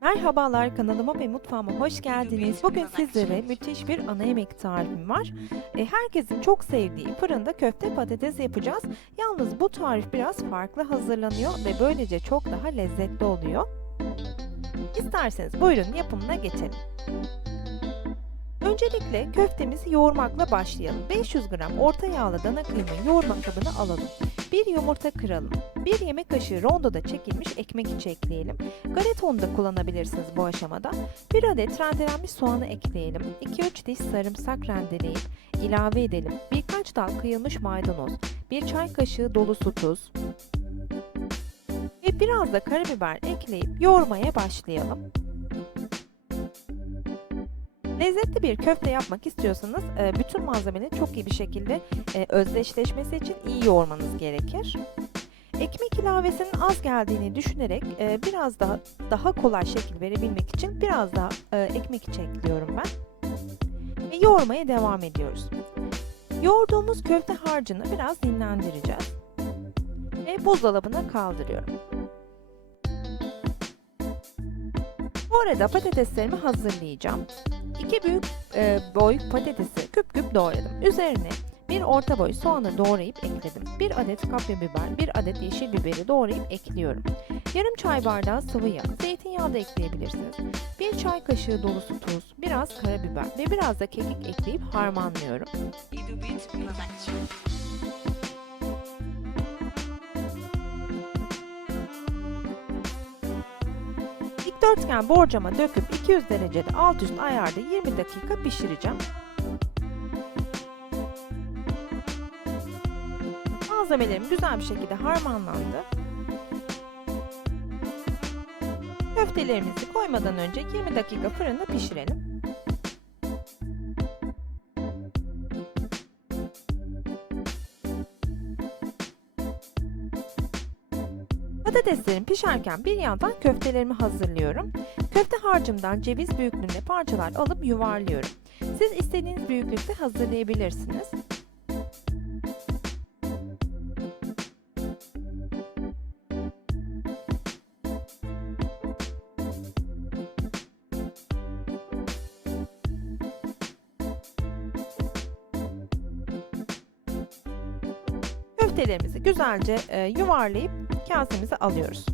Merhabalar kanalıma ve mutfağıma hoş geldiniz. Bugün sizlere müthiş bir ana yemek tarifim var. E, herkesin çok sevdiği fırında köfte patates yapacağız. Yalnız bu tarif biraz farklı hazırlanıyor ve böylece çok daha lezzetli oluyor. İsterseniz buyurun yapımına geçelim. Öncelikle köftemizi yoğurmakla başlayalım. 500 gram orta yağlı dana kıymayı yoğurma kabına alalım. Bir yumurta kıralım. Bir yemek kaşığı rondoda çekilmiş ekmek içi ekleyelim. Galeta unu da kullanabilirsiniz bu aşamada. Bir adet rendelenmiş soğanı ekleyelim. 2-3 diş sarımsak rendeleyip ilave edelim. Birkaç dal kıyılmış maydanoz. Bir çay kaşığı dolusu tuz. Ve biraz da karabiber ekleyip yoğurmaya başlayalım. Lezzetli bir köfte yapmak istiyorsanız e, bütün malzemeleri çok iyi bir şekilde e, özdeşleşmesi için iyi yoğurmanız gerekir. Ekmek ilavesinin az geldiğini düşünerek e, biraz daha daha kolay şekil verebilmek için biraz daha ekmek içi ekliyorum ben. Ve yoğurmaya devam ediyoruz. Yoğurduğumuz köfte harcını biraz dinlendireceğiz. Ve buzdolabına kaldırıyorum. Bu arada patateslerimi hazırlayacağım. 2 büyük e, boy patatesi küp küp doğradım. Üzerine bir orta boy soğanı doğrayıp ekledim. Bir adet kapya biber, bir adet yeşil biberi doğrayıp ekliyorum. Yarım çay bardağı sıvı yağ, zeytinyağı da ekleyebilirsiniz. Bir çay kaşığı dolusu tuz, biraz karabiber ve biraz da kekik ekleyip harmanlıyorum. Dikdörtgen borcama döküp 200 derecede alt üst ayarda 20 dakika pişireceğim. Malzemelerim güzel bir şekilde harmanlandı. Köftelerimizi koymadan önce 20 dakika fırında pişirelim. Patateslerim pişerken bir yandan köftelerimi hazırlıyorum. Köfte harcımdan ceviz büyüklüğünde parçalar alıp yuvarlıyorum. Siz istediğiniz büyüklükte hazırlayabilirsiniz. Köftelerimizi güzelce e, yuvarlayıp kasemize alıyoruz.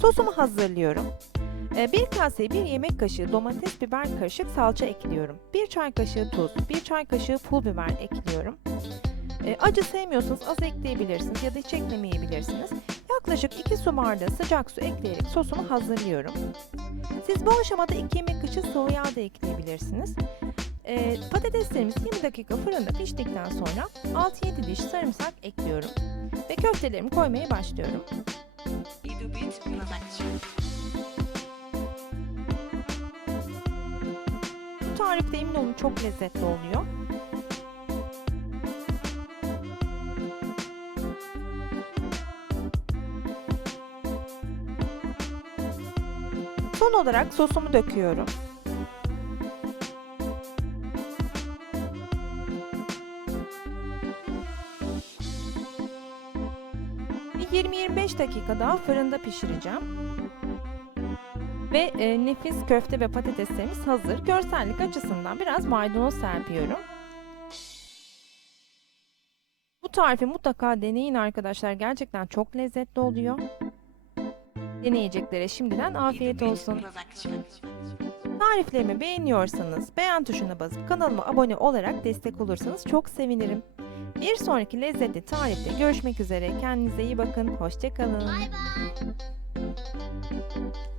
Sosumu hazırlıyorum. E, bir kaseye bir yemek kaşığı domates biber karışık salça ekliyorum. Bir çay kaşığı tuz, bir çay kaşığı pul biber ekliyorum. E, acı sevmiyorsanız az ekleyebilirsiniz ya da hiç eklemeyebilirsiniz. Yaklaşık 2 su bardağı sıcak su ekleyerek sosumu hazırlıyorum. Siz bu aşamada 2 yemek kaşığı sıvı yağ da ekleyebilirsiniz. E, patateslerimiz 20 dakika fırında piştikten sonra 6-7 diş sarımsak ekliyorum. Ve köftelerimi koymaya başlıyorum. Bu tarifte emin olun çok lezzetli oluyor. Son olarak sosumu döküyorum. 20-25 dakika daha fırında pişireceğim. Ve e, nefis köfte ve patateslerimiz hazır. Görsellik açısından biraz maydanoz serpiyorum. Bu tarifi mutlaka deneyin arkadaşlar. Gerçekten çok lezzetli oluyor. Deneyeceklere şimdiden afiyet olsun. Tariflerimi beğeniyorsanız beğen tuşuna basıp kanalıma abone olarak destek olursanız çok sevinirim. Bir sonraki lezzetli tarifte görüşmek üzere. Kendinize iyi bakın. Hoşçakalın. Bye bye.